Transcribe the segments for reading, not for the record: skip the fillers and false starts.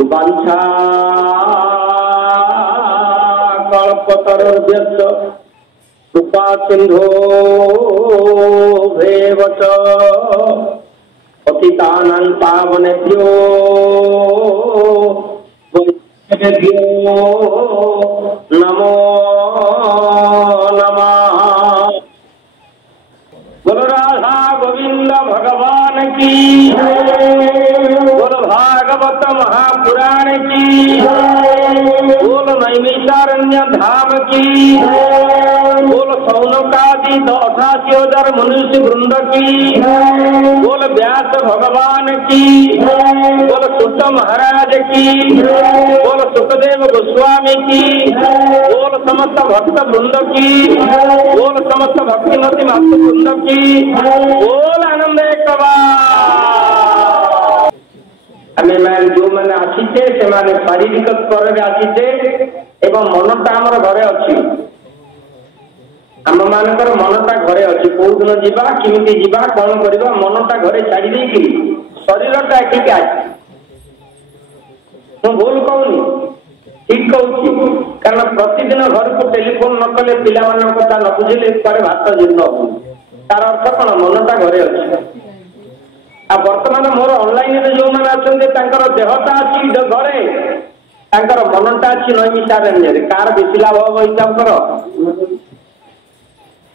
वाञ्छा कल्पतरुभ्यश्च कृपा सिन्धो भेव च पतितानां पावनेभ्यो वैष्णवेभ्यो नमो नमः। बोलो राधा गोविंद भगवान की, बोलो भागवत महापुराण की, बोलो नैमिषारण्य धाम की, बोलो सौनकादि 88,000 मनुष्य वृंद की, बोलो व्यास भगवान की, बोलो सुत महाराज की, बोलो सुखदेव गोस्वामी की, बोलो समस्त भक्त वृंद की, बोलो समस्त भक्तिमती मातृ वृंद की, बोल आनंद एक जो मैंने आसीचे से माने शारीरिक स्तर में आसीचे एवं मनटा आमर घरे अच्छी आम मानकर मनटा घरे अच्छी कौ दिन जीवा किमिति जीवा कौन करवा मनटा घरे छाड़ी देकी शरीरटा एठिक आसी मु भूल कहूनी ठीक कहूँ कारण प्रतिदिन घर को टेलीफोन न कले पिला कथा न बुझे कुआड़े भात जीर्ण हो तार अर्थ कौन मनटा घरे अच्छी आ वर्तमान मोर ऑनलाइन रे जो माने अछंते तांकर देहता अछि घरे तांकर मनटा अछि नैमिषारण्य रे कार बेसी लाभ हो हिसाब कर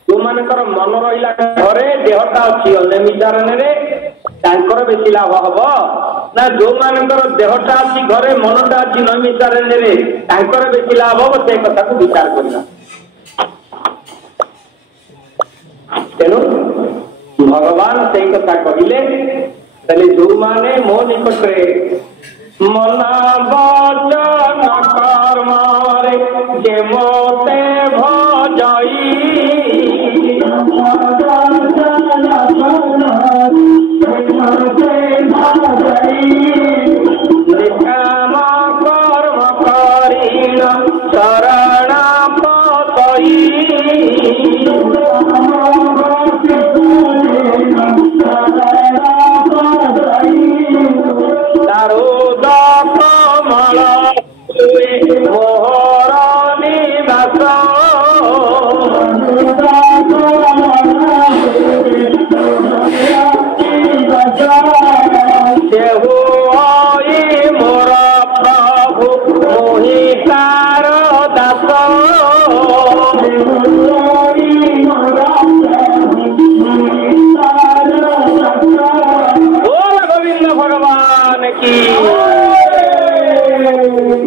जो मानकर मन रहिला घरे देहता अछि नैमिषारण्य रे तांकर बेसी लाभ हबो ना जो मानकर देहता अछि घरे मनटा अछि नैमिषारण्य रे तांकर बेसी लाभ हबो से कथा को विचार करना तेनु भगवान से कथा कहले जो माने मो निकटे मना वचन कर्म रे जे मोते भजई निष्काम कर्म करिण शरण पतई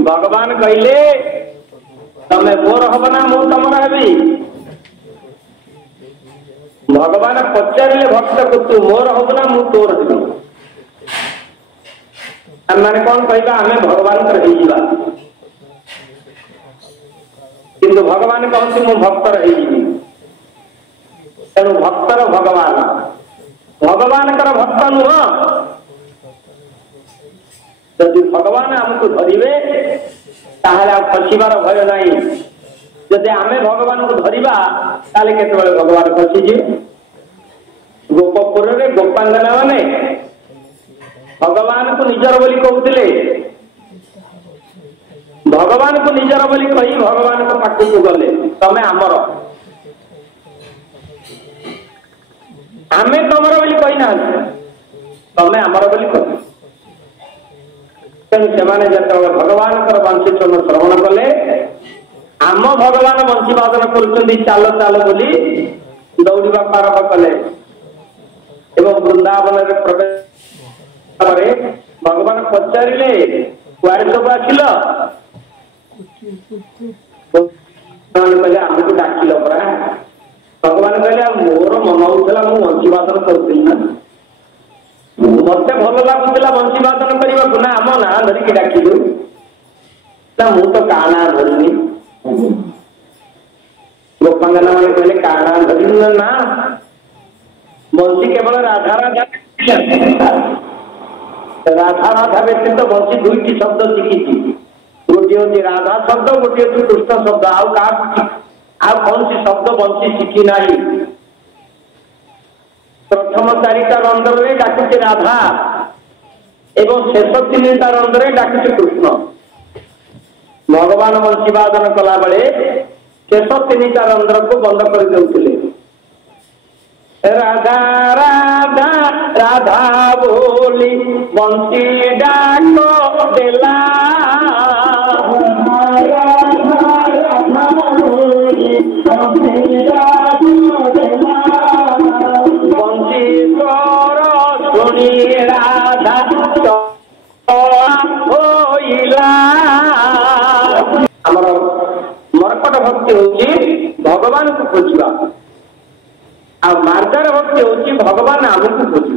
भगवान कहले तमे मोर हब ना मु तमर हेबी भगवान पचारे भक्त को तू मोर हब ना मु तोर हेबी माने कौन कहबा आमे भगवान कर हे जीवा किंतु भगवान कहते मु भक्तर हे जीवी तेणु भक्तर भगवान भगवान कर भक्त नुह जदि भगवान आमको धरिवे ताहले आ फसिबार भय नहीं जदि आमे भगवान को धरिबा ताले केतबेले भगवान फसी जे गोपपुर रे गोपांगना माने भगवान को निजर बोली कहउतिले भगवान को निजर बोली कही भगवान को पाखु को गले तमे आमर आमे तमर बोली कही ना तमे आमर बोली कही भगवान वंशी श्रवण कले आम भगवान वंशी वादन कर चाल चाल बोली दौड़ा आरंभ कले वृंदावन प्रवेश भगवान पचारे कुआरे सब आसिल कहले आमको डाकिल परा भगवान कहले मोर मन होता मुझे वंशी वादन करी ना मत भल लगुला वंशी वादन करने ना आम ना धरिकी डाकिलु ना मु तो का ना धरनी गोपांगना मैंने कहले का ना धरलु ना वंशी केवल राधा राधा राधा राधा व्यतीत वंशी दुईटी शब्द शिखी गोटे हूँ राधा शब्द गोटे हूँ कृष्ण शब्द आउ कौन सी शब्द वंशी शिखी ना प्रथम 4टा रंध्र में डाकुचे राधा एवं शेष 3टा रंध्रे डाकुचे कृष्ण भगवान वंशीवादन कला बेले शेष 3टा रंध्र को बंद कर देउथिले राधा राधा राधा बोली बंशी डाक देला बंशी स्वर सुनी राधा आमर मर्कट भक्ति होची भगवान को खोजा आ मार्गर भक्ति होची भगवान आमको खोजा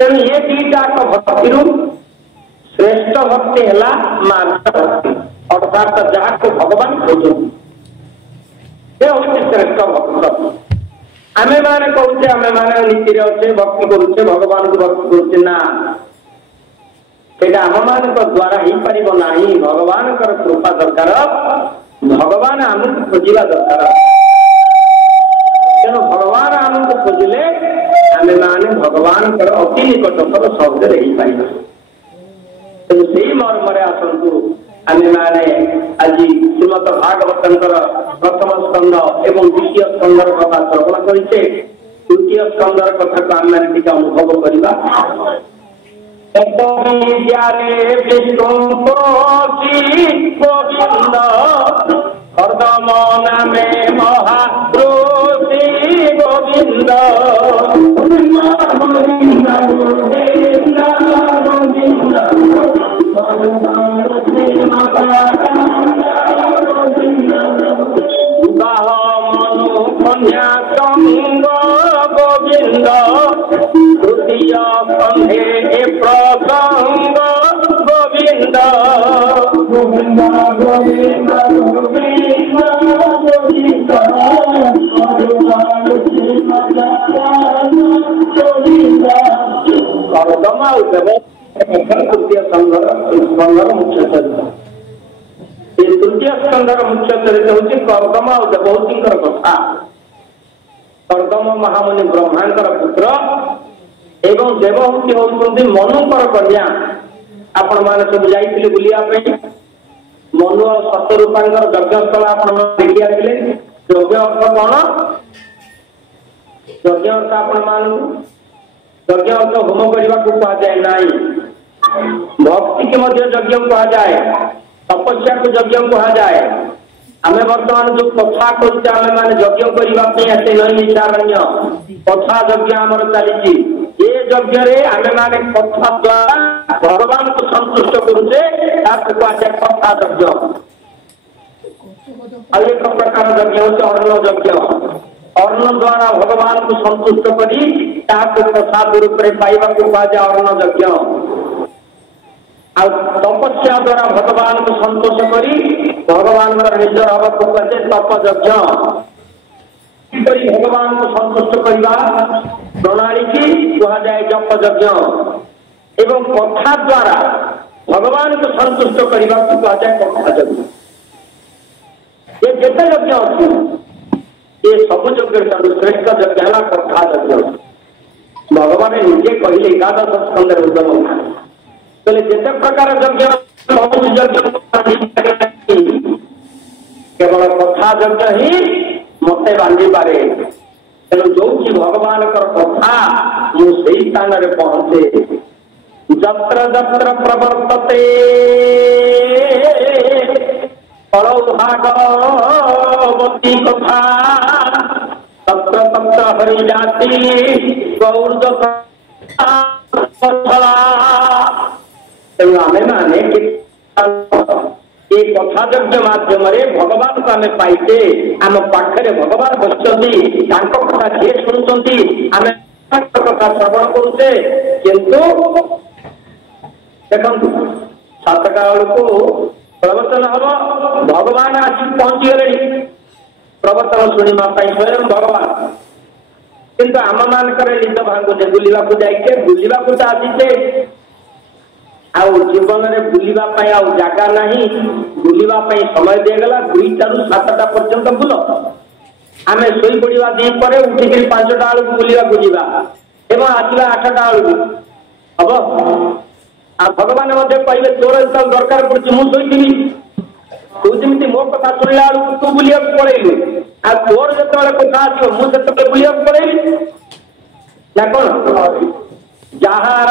तेणु ये दीटाक भक्ति श्रेष्ठ भक्ति है मार्ग भक्ति अर्थात जहाँ को भगवान खोज श्रेष्ठ भक्त आमे माने कहूचे आमे माने नीति अच्छे भक्ति करुचे भगवान को भक्ति करुचे ना आम मान द्वारा ही पार ना भगवान कृपा दरकार भगवान आमको खोजा दरकार तेणु भगवान आमको खोजिले आम माने भगवान अति निकटतर सहजरे हो पार तेणु से मर्म आसतु आम माने आज श्रीमद भागवतर प्रथम स्कंद एवं द्वितीय स्कंदर कथा श्रवण करें तृतीय स्कंदर कथा को आम मैंने अनुभव करवा विष्णु गोविंद हरदम नामे महारोषि गोविंद मनु कन्या संग गोविंद तृतीय स्कंधे प्रसंग गोविंद गोविंद गोविंद गोविंद तृतीय स्कंधर मुख्य चरित्र तृतीय स्कंधर मुख्य चरित्र हूँ कर्दम और देवहूति कथा कर्दम महामुनि ब्रह्मांकर पुत्र एवं देवहूति होती मनुकर कन्या आपण मैंने सब जाइए बुलिया मनु और सतरूपांकर यज्ञस्थल आपण देखी आते यज्ञ अर्थ कौन यज्ञ अर्थ आपण मान यज्ञ अर्थ होम करने को कहुए ना भक्ति के मध्य यज्ञ कहुए तपस्या को यज्ञ कहुए आम बर्तमान जो कथा करुचे आम मैंने यज्ञ करने आसे नैमिषारण्य कथा यज्ञ आमर चली ये यज्ञ आम मैंने कथा द्वारा भगवान को संतुष्ट करुचे कहुए कथा यज्ञ एक प्रकार यज्ञ हूँ अर्ण यज्ञ अर्ण द्वारा भगवान को संतुष्ट करी प्रसाद रूप में पाइबा को कहुए अर्ण यज्ञ तपस्या द्वारा भगवान को संतोष करी भगवान निज भाव को कहे तप यज्ञ भगवान को संतुष्ट करवा प्रणाली की कहुए जप यज्ञ एवं कथा द्वारा भगवान को संतुष्ट करने को कहुए कथा यज्ञ ये जिते यज्ञ अच्छे ये सब यज्ञ श्रेष्ठ यज्ञ है कथा यज्ञ भगवान निजे कहले एकादश स्कंदर उद्गम बोले जिते प्रकार यज्ञ केवल कथा यज्ञ ही मत बांधि पारे तेणु जो कि भगवान कथा मुझे स्थान में पहुंचे जत्र जत्र प्रवर्तते भागवती कथा तत्र तत्र हरि जाति गौर तेणु आम मैंने ये कथा यज्ञ माध्यम भगवान को आम पाइचे आम पाखे भगवान बसुँच कथा किए शुणुंट आम कथा श्रवण करुचे किंतु देखु 7टा बेलू प्रवर्तन हम भगवान आसी पहुंची गले प्रवर्तन शुणा स्वयं भगवान किंतु आम मानक निज भांगे बुलवा जाइए बुलवा तो आसीचे जीवन में बुलवाई जगह ना बुलवाई समय दिगला 2टा ରୁ 7टा पर्यंत बुल आम शोई पड़ा 2 पर उठिक 5टा बेलू बुलवा जावा एवं आसला 8टा बेलू हम आ भगवान कहे तोर जो दरकार पड़ी मुझी तू जमी मो कथा शुणला बेलू तू बुलिया पलैलु आ तोर जो कथा आसो मुझे बुलिया पलैली ना कौन जार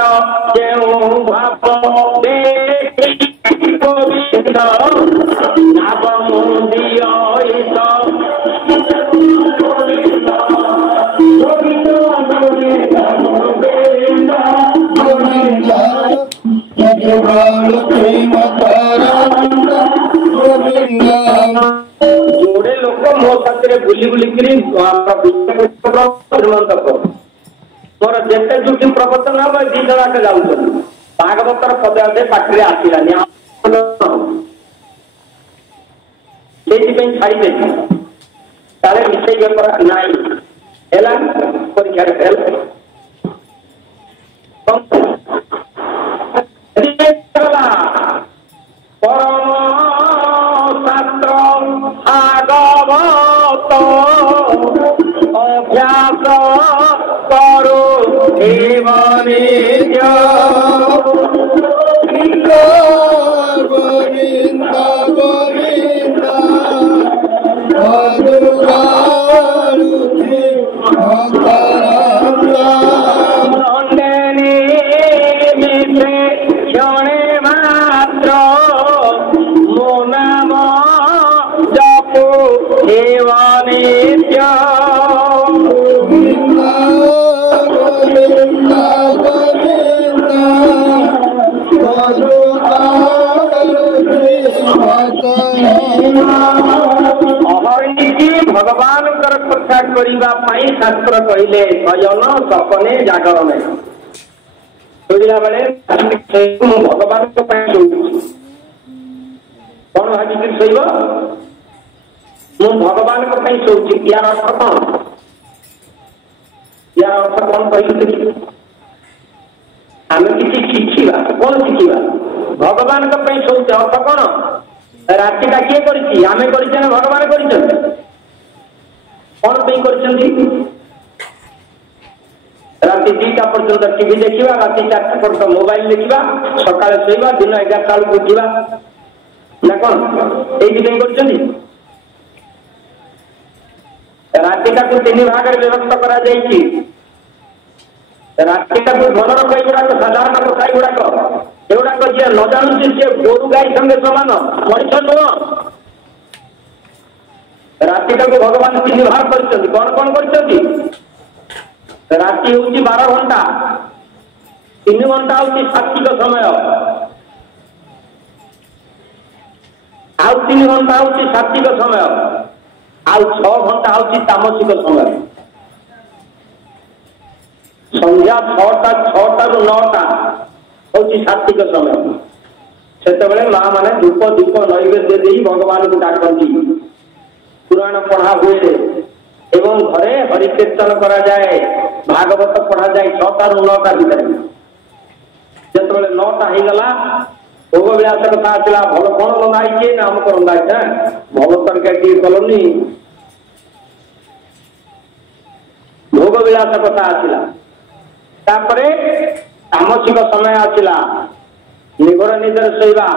जो भाव जोड़े लोक मो साथी बुली बुलिकी मोर जिते जुटी प्रवचन हम दी जनाक जाऊँ भागवतर पद अधे पाखे आसलानी छाड़ी ताले मिसई बेपार नाई परीक्षा फेल परम शास्त्र भागवत अभ्यास करो भगवान कथा करने शास्त्र कहले शयन सपने जागरण शोला बेले भगवान कौन भाविक शोब मु भगवान शोची यार अर्थ कौन यार अर्थ कौन कही आम किसी शिखा कौन शिखा भगवान शोचे अर्थ कौन रातिटा किए करें भगवान कर कौन राति 2टा पर्यंत टीवी देखा राति 4टा पर्यंत मोबाइल देखा सका शोवा दिन 11टा बेलू उठा ना कौन ये रातिटा को 3 भाग व्यवस्था करा रातिटा को घर कई गुड़ाक साधारण कथा गुड़ाक एगुड़ाक जी न जानूँ सी गोरु गाई संगे समान मनुष्य नुह रातिटा को भगवान 3 भाग कर कौन कर राति हूँ 12 घंटा 3 घंटा हूँ सात्विक समय आउ 3 घंटा हूँ सात्विक समय आउ 6 घंटा हूँ तामसिक समय संध्या 6टा रु 9टा हूँ सात्विक समय से माँ मैंने धूप दीप नैवेद्य दे भगवान को डाकती पुराण पढ़ा हुए एवं घरे हरिकीर्तन करा जाए भागवत पढ़ा जाए 6टा रु 9टा भितर जो 9टा हो गला भोग व्यास कथा आसला भल कौन रंधाई ना आमको रंधाई भल तरकारी कलनी भोग विलास कथा आसला तामसिक समय आसला निगर निजर शोवा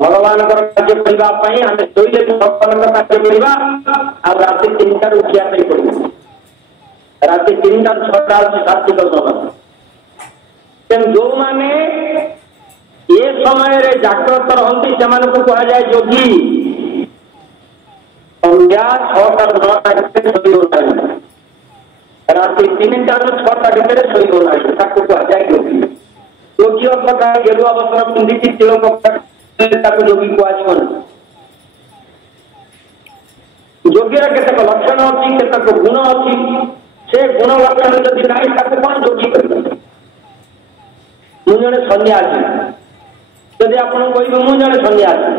भगवान कार्य करने आम शोले भगवान कार्य करवा आ राति 3टा उठा पड़ो राति 3टा 6टा सात्विक समय जो माने ये समय जाग्रत रहती से कह जाए योगी संध्या 6टा 9टा राति 3टा 6टा भितर शोना कह जाए योगी योगी अर्थ गेरुआ वस्त्र पिंधिकी तिलक योगी कह योगीर केतक लक्षण अच्छी केतक गुण अच्छी से गुण लक्षण जदि ना कौन योगी कर जड़े सन्यासी जदि आप कह मु जड़े सन्यासी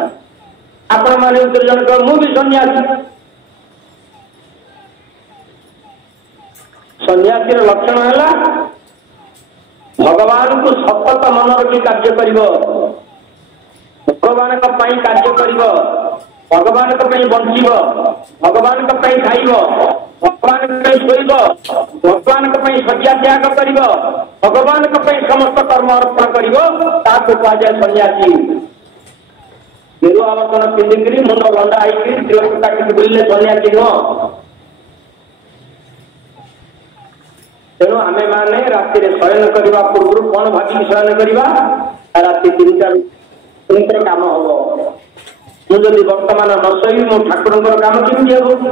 आपण मैंने जन कह मु भी सन्यासी सन्यासी लक्षण है भगवान को सतत मन रखी कार्य कर भगवान कार्य कर भगवान बंचब भगवान खाइब भगवान शोब भगवान शଯ୍या त्याग कर भगवान समस्त कर्म अर्पण कर सन्यासी गेरुआ बर्तन पिंधिक मुंड बंधा होकर बुले सन्यासी नुह तेणु आम मैंने राति शयन करने पूर्व कौन भाविक शयन करवा राति 3टा काम हम मुझे वर्तमान न शोबी मो ठाकुर काम केमी हम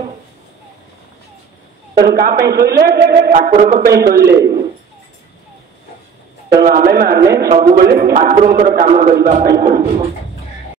तेणु क्या शोले ठाकुर शोले तेणु आम मैंने सब ठाकुर काम करने।